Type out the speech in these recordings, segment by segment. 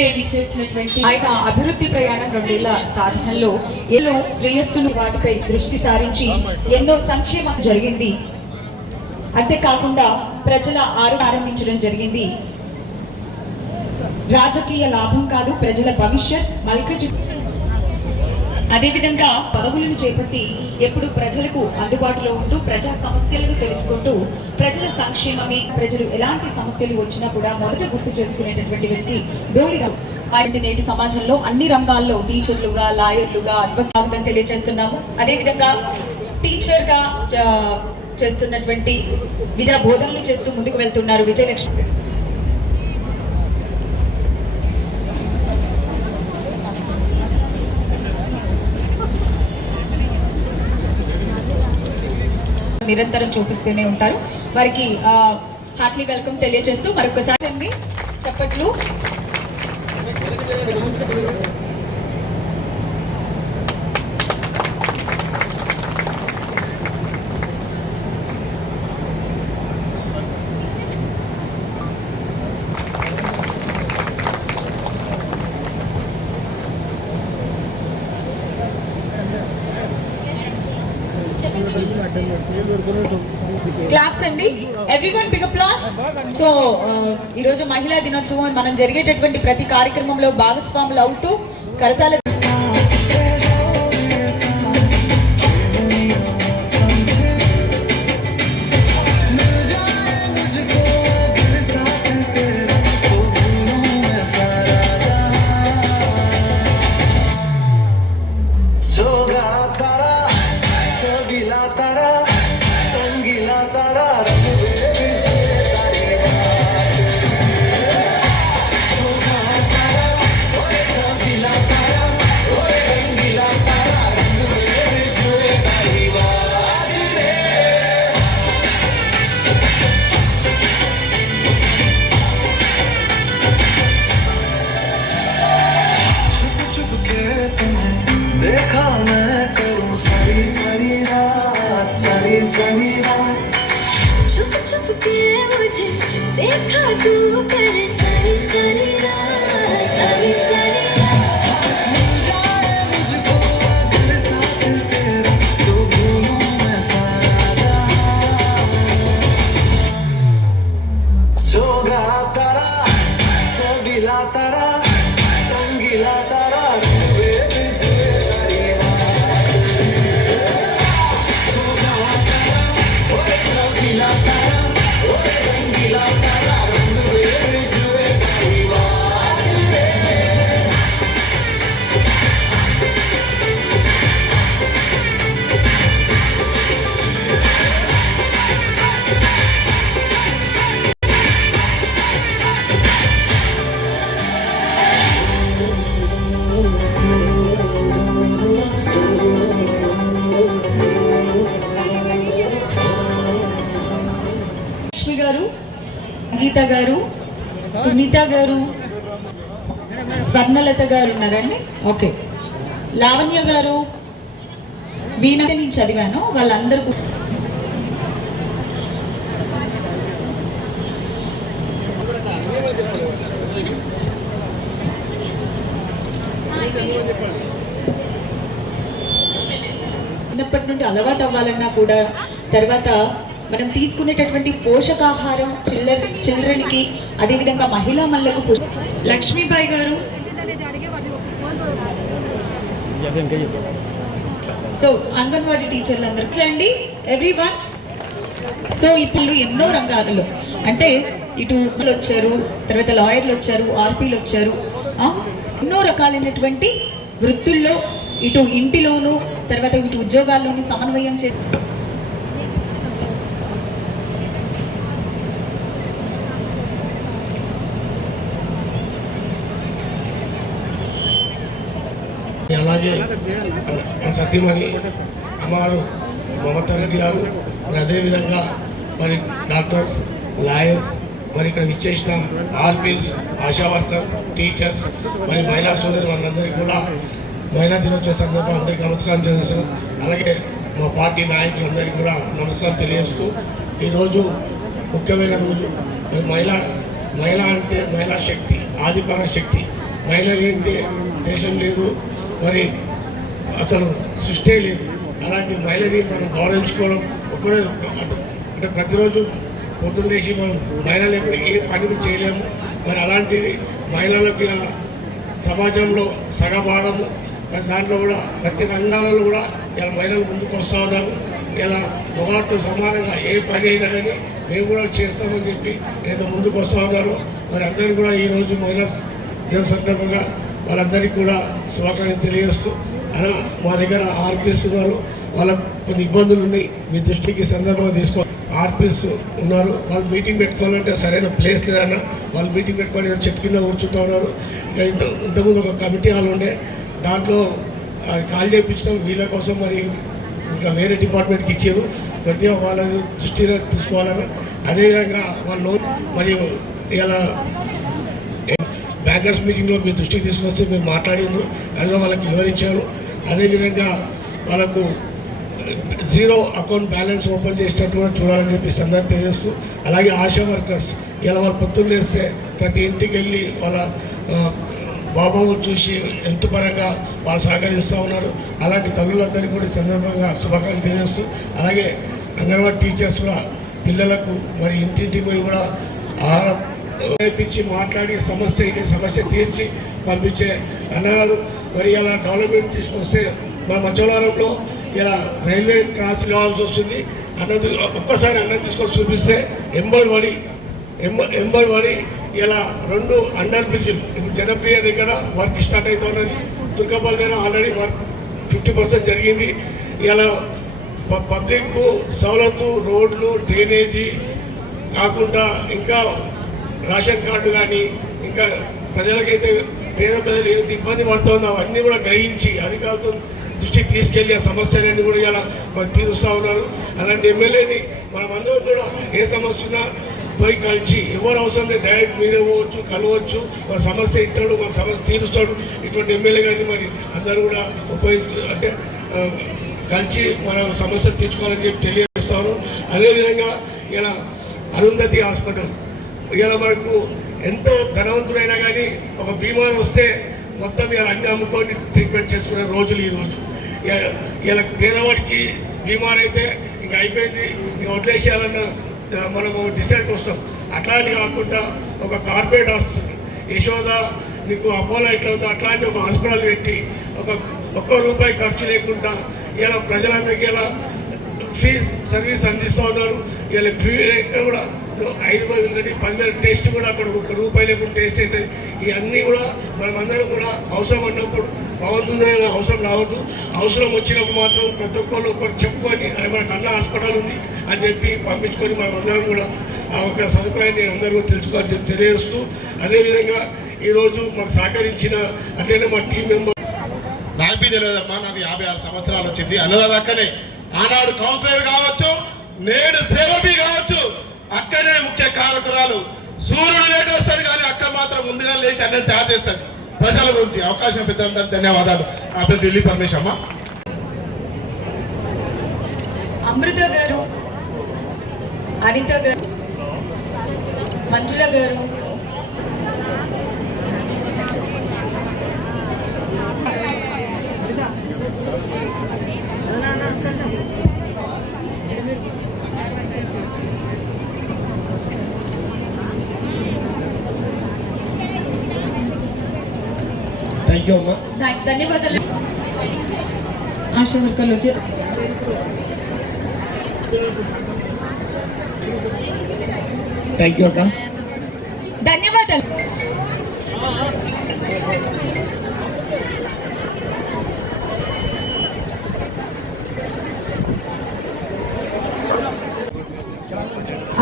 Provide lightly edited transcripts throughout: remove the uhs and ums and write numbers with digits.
ఇప్పుడే విచ్చేసినటువంటి ఆయన అభివృద్ధి ప్రయాణం 2 ఏళ్ల సాధనలో ఎన్నో శ్రేయస్సును వాటిపై దృష్టి సారించి ఎన్నో సంక్షేమం జరిగింది. అంతేకాకుండా ప్రజల ఆరంభించడం జరిగింది. రాజకీయ లాభం కాదు, ప్రజల భవిష్యత్ అదేవిధంగా పదవులను చేపట్టి ఎప్పుడు ప్రజలకు అందుబాటులో ఉంటూ ప్రజా సమస్యలను తెలుసుకుంటూ ప్రజల సంక్షేమమే, ప్రజలు ఎలాంటి సమస్యలు వచ్చినా కూడా మొదట గుర్తు చేసుకునేటటువంటి వ్యక్తి డోలిరావు. ఆయన నేటి సమాజంలో అన్ని రంగాల్లో టీచర్లుగా, లాయర్లుగా అద్భుతంగా తెలియజేస్తున్నాము. అదేవిధంగా టీచర్గా చేస్తున్నటువంటి విద్యా బోధనలు చేస్తూ ముందుకు వెళ్తున్నారు విజయలక్ష్మి. నిరంతరం చూపిస్తూనే ఉంటారు. వారికి హార్ట్లీ వెల్కమ్ తెలియజేస్తూ మరొకసారి చప్పట్లు. క్లాప్స్ అండి, ఎవ్రీవన్ బిగ్ అప్లాస్. సో ఈ రోజు మహిళా దినోత్సవం మనం జరిగేటటువంటి ప్రతి కార్యక్రమంలో భాగస్వాములు అవుతూ కరతాల छुप छुप के मुझे देखा तू कर सारी सारी रात, सारी सारी रात मिल जाए मुझको अगर साथ तेरा तो भूलूं मैं सारा जहां. सोगा तारा चबीला तारा रंगीला तारा वेद जुए గారు, గీత గారు, సునీత గారు, స్వర్ణలత గారు ఉన్నారండి. ఓకే, లావణ్య గారు, వీణ నేను చదివాను. వాళ్ళందరూ చిన్నప్పటి నుండి అలవాటు అవ్వాలన్నా కూడా తర్వాత మనం తీసుకునేటటువంటి పోషకాహారం చిల్డ్రన్కి, అదేవిధంగా మహిళా మల్లకు. లక్ష్మీబాయి గారు, సో అంగన్వాడీ టీచర్లు అందరికీ అండి, ఎవ్రీవన్. సో ఇప్పుడు ఎన్నో రంగాలలో అంటే ఇటు వచ్చారు, తర్వాత లాయర్లు వచ్చారు, ఆర్పీలు వచ్చారు, ఎన్నో రకాలైనటువంటి వృత్తుల్లో ఇటు ఇంటిలోను తర్వాత ఇటు ఉద్యోగాల్లోనూ సమన్వయం అలాగే సత్యమణి అమ్మవారు మమతా రెడ్డి గారు, మరి అదేవిధంగా మరి డాక్టర్స్, లాయర్స్, మరి ఇక్కడ విచ్చేసిన ఆర్పీస్, ఆశా వర్కర్స్, టీచర్స్, మరి మహిళా సోదరు వాళ్ళందరికీ కూడా మహిళా దినోత్సవ సందర్భంగా అందరికీ నమస్కారం చేస్తున్నాం. అలాగే మా పార్టీ నాయకులందరికీ కూడా నమస్కారం తెలియజేస్తూ ఈరోజు ముఖ్యమైన రోజు. మహిళ అంటే మహిళా శక్తి, ఆదిపర శక్తి. మహిళ లేనిదే దేశం లేదు, మరి అసలు సృష్టి లేదు. అలాంటి మహిళని మనం గౌరవించుకోవడం ఒకరే అంటే ప్రతిరోజు పొద్దున్న లేచి మనం మహిళలు ఏ పని చేయలేము. మరి అలాంటిది మహిళలకు ఇలా సమాజంలో సగభాగము, మరి దాంట్లో కూడా ప్రతి రంగాలలో కూడా ఇలా మహిళలు ముందుకు వస్తూ ఉన్నారు. ఇలా మగవారితో సమానంగా ఏ పని అయినా కానీ మేము కూడా చేస్తామని చెప్పి ఏదో ముందుకు వస్తూ ఉన్నారు. మరి అందరికీ కూడా ఈరోజు మహిళా దినం సందర్భంగా వాళ్ళందరికీ కూడా శుభాకాంక్షలు తెలియజేస్తూ అలా మా దగ్గర ఆర్పిఎస్ ఉన్నారు, వాళ్ళకు కొన్ని ఇబ్బందులు ఉన్నాయి, మీ దృష్టికి సందర్భంగా తీసుకో. ఆర్పిఎస్ ఉన్నారు, వాళ్ళు మీటింగ్ పెట్టుకోవాలంటే సరైన ప్లేస్ లేదన్నా వాళ్ళు మీటింగ్ పెట్టుకొని చెట్టు కింద కూర్చుంటూ ఉన్నారు. ఇంకా ఇంతకుముందు ఒక కమిటీ హాల్ ఉండే, దాంట్లో కాల్ చేయించడం వీళ్ళ కోసం మరి ఇంకా వేరే డిపార్ట్మెంట్కి ఇచ్చారు. కొద్దిగా వాళ్ళ దృష్టిలో తీసుకోవాలని, అదేవిధంగా వాళ్ళు మరియు ఇలా బ్యాంకర్స్ మీటింగ్లో మీ దృష్టికి తీసుకొస్తే మీరు మాట్లాడిండ్రు, అందులో వాళ్ళకి వివరించాను. అదేవిధంగా వాళ్ళకు జీరో అకౌంట్ బ్యాలెన్స్ ఓపెన్ చేసేటట్టు కూడా చూడాలని చెప్పి సందర్భం తెలియజేస్తూ, అలాగే ఆశా వర్కర్స్ ఇలా వాళ్ళు పొద్దున్న వేస్తే ప్రతి ఇంటికి వెళ్ళి వాళ్ళ బాబాను చూసి ఎంత పరంగా వాళ్ళు సహకరిస్తూ ఉన్నారు. అలాంటి తల్లులందరికీ కూడా ఈ సందర్భంగా శుభాకాంక్షలు తెలియజేస్తూ, అలాగే అంగన్వాడీ టీచర్స్ కూడా పిల్లలకు మరి ఇంటింటికి పోయి కూడా ఆహారం ఇప్పించి మాట్లాడి సమస్య తీర్చి పంపించే అన్నగారు. మరి ఇలా డెవలప్మెంట్ తీసుకొస్తే మన మచ్చవలారంలో ఇలా రైల్వే క్రాస్ కావాల్సి వస్తుంది. ఒక్కసారి అన్నం తీసుకొని చూపిస్తే ఎంబడి పడి ఇలా 2 అండర్ బ్రిడ్జ్లు ఇప్పుడు జనప్రియ దగ్గర వర్క్ స్టార్ట్ అవుతున్నది. తుర్కపల్లి దగ్గర ఆల్రెడీ వర్క్ 50% జరిగింది. ఇలా పబ్లిక్ సౌలత్తు, రోడ్లు, డ్రైనేజీ కాకుండా ఇంకా రేషన్ కార్డు కానీ ఇంకా ప్రజలకైతే పేద ప్రజలు ఏదైతే ఇబ్బంది పడుతుందో అవన్నీ కూడా గ్రహించి అధికారులతో దృష్టికి తీసుకెళ్ళి ఆ సమస్యలన్నీ కూడా ఇలా తీరుస్తూ ఉన్నారు. అలాంటి ఎమ్మెల్యేని మనమందరం కూడా ఏ సమస్య ఉన్నా పోయి కలిసి ఎవరు అవసరం లేదు, డైరెక్ట్ మీరే పోవచ్చు, కలవచ్చు, మన సమస్య ఇస్తాడు, మన సమస్య తీరుస్తాడు. ఇటువంటి ఎమ్మెల్యే కానీ మరి అందరూ కూడా అంటే కలిసి మన సమస్య తీర్చుకోవాలని చెప్పి తెలియజేస్తాను. అదేవిధంగా ఇలా అరుంధతి హాస్పిటల్ ఇలా మనకు ఎంత ధనవంతుడైనా కానీ ఒక బీమార్ వస్తే మొత్తం ఇలా అన్ని అమ్ముకొని ట్రీట్మెంట్ చేసుకునే రోజులు ఈరోజు. ఇలా పేదవాడికి బీమార్ అయితే ఇంకా అయిపోయింది, ఇంకా వదిలేసేయాలన్న మనము డిసైడ్కి వస్తాం. అట్లాంటి కాకుండా ఒక కార్పొరేట్ హాస్పిటల్ యశోద మీకు అపోలో ఎట్లా ఉందో అట్లాంటి ఒక హాస్పిటల్ పెట్టి ఒక్క రూపాయి ఖర్చు లేకుండా ఇలా ప్రజలందరికీ ఇలా ఫ్రీ సర్వీస్ అందిస్తూ ఉన్నారు. ఇలా ఫ్రీ ఎక్కడ కూడా 5,000 కానీ 10,000 టెస్ట్ కూడా అక్కడ ₹1 లేకుండా టెస్ట్ అవుతుంది. ఇవన్నీ కూడా మనమందరం కూడా అవసరం అన్నప్పుడు భగవంతుని అవసరం రావద్దు, అవసరం వచ్చినప్పుడు మాత్రం ప్రతి ఒక్కరు ఒకరు చెప్పుకొని అది మనకు అన్న హాస్పిటల్ ఉంది అని చెప్పి పంపించుకొని మనమందరం కూడా ఆ ఒక సదుపాయాన్ని అందరూ తెలుసుకోవాలని చెప్పి తెలియజేస్తూ, అదేవిధంగా ఈరోజు మాకు సహకరించిన అట్లనే మా టీం మెంబర్ నాకు తెలియదమ్మా, నాకు 56 సంవత్సరాలు వచ్చింది. అన్నదాకనే ఆనాడు కౌన్సిలర్ కావచ్చు, నేడు సేవబీ కావచ్చు, అక్కనే ముఖ్య కారకురాలు. సూర్యుడు లేట్ వస్తాడు కానీ అక్క మాత్రం ముందుగా లేచి అన్నీ తయారు చేస్తుంది ప్రజల గురించి. అవకాశం పెద్ద ధన్యవాదాలు. నా పేరు ఢిల్లీ పరమేశ్ అమ్మ. అమృత గారు, అనిత గారు, మంజుల గారు, థ్యాంక్ యూ అమ్మా. ధన్యవాదాలు. ఆశా వర్కర్లు వచ్చారు. థ్యాంక్ యూ అక్క. ధన్యవాదాలు.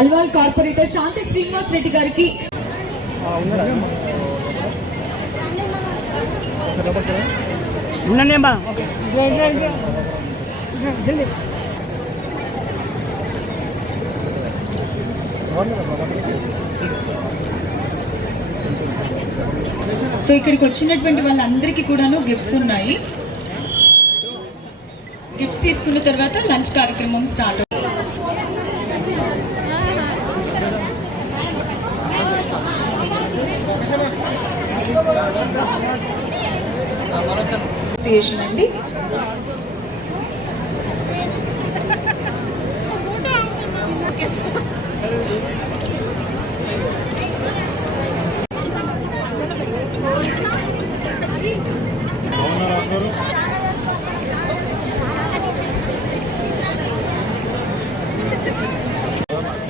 అల్వాల్ కార్పొరేటర్ శాంతి శ్రీనివాస్ రెడ్డి గారికి ఉండండి అమ్మా. సో ఇక్కడికి వచ్చినటువంటి వాళ్ళందరికీ కూడాను గిఫ్ట్స్ ఉన్నాయి. గిఫ్ట్స్ తీసుకున్న తర్వాత లంచ్ కార్యక్రమం స్టార్ట్ అవుతుంది. అసోసియేషన్ అండి.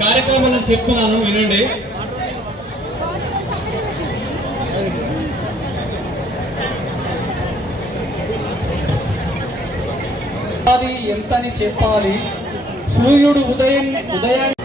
కార్యక్రమం చెప్తున్నాను వినండి. ఎంతని చెప్పాలి, సూర్యుడు ఉదయాన్ని